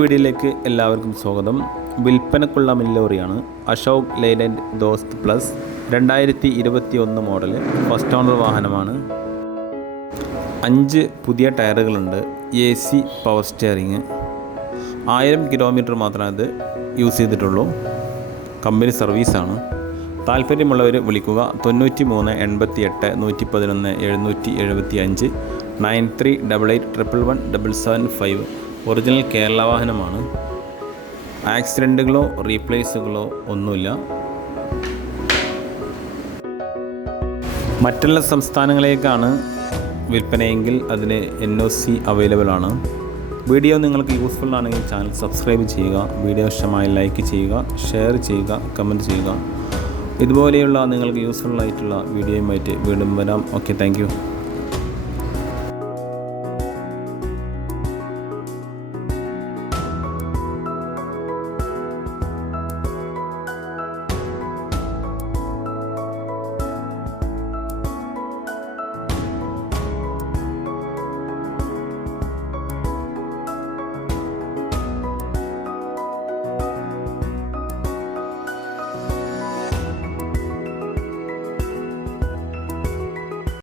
വീഡിയോയിലേക്ക് എല്ലാവർക്കും സ്വാഗതം. വിൽപ്പനക്കുള്ള ലോറിയാണ് അശോക് ലെയ്ലൻഡ് ദോസ്ത് പ്ലസ് 2021 മോഡൽ ഫസ്റ്റ് ഓണർ വാഹനമാണ്. 5 പുതിയ ടയറുകളുണ്ട്. AC power steering. 1000 കിലോമീറ്റർ മാത്രമേ അത് യൂസ് ചെയ്തിട്ടുള്ളൂ. കമ്പനി സർവീസാണ്. താല്പര്യമുള്ളവർ വിളിക്കുക 93 88 111 775 9388111775. ഒറിജിനൽ കേരള വാഹനമാണ്. ആക്സിഡൻറ്റുകളോ റീപ്ലേസുകളോ ഒന്നുമില്ല. മറ്റുള്ള സംസ്ഥാനങ്ങളിലേക്കാണ് വിൽപ്പനയെങ്കിൽ അതിന് NOC അവൈലബിൾ ആണ്. വീഡിയോ നിങ്ങൾക്ക് യൂസ്ഫുൾ ആണെങ്കിൽ ചാനൽ സബ്സ്ക്രൈബ് ചെയ്യുക. വീഡിയോ ഇഷ്ടമായി ലൈക്ക് ചെയ്യുക, ഷെയർ ചെയ്യുക, കമൻറ്റ് ചെയ്യുക. ഇതുപോലെയുള്ള നിങ്ങൾക്ക് യൂസ്ഫുൾ ആയിട്ടുള്ള വീഡിയോയുമായിട്ട് വീണ്ടും വരാം. Okay, thank you.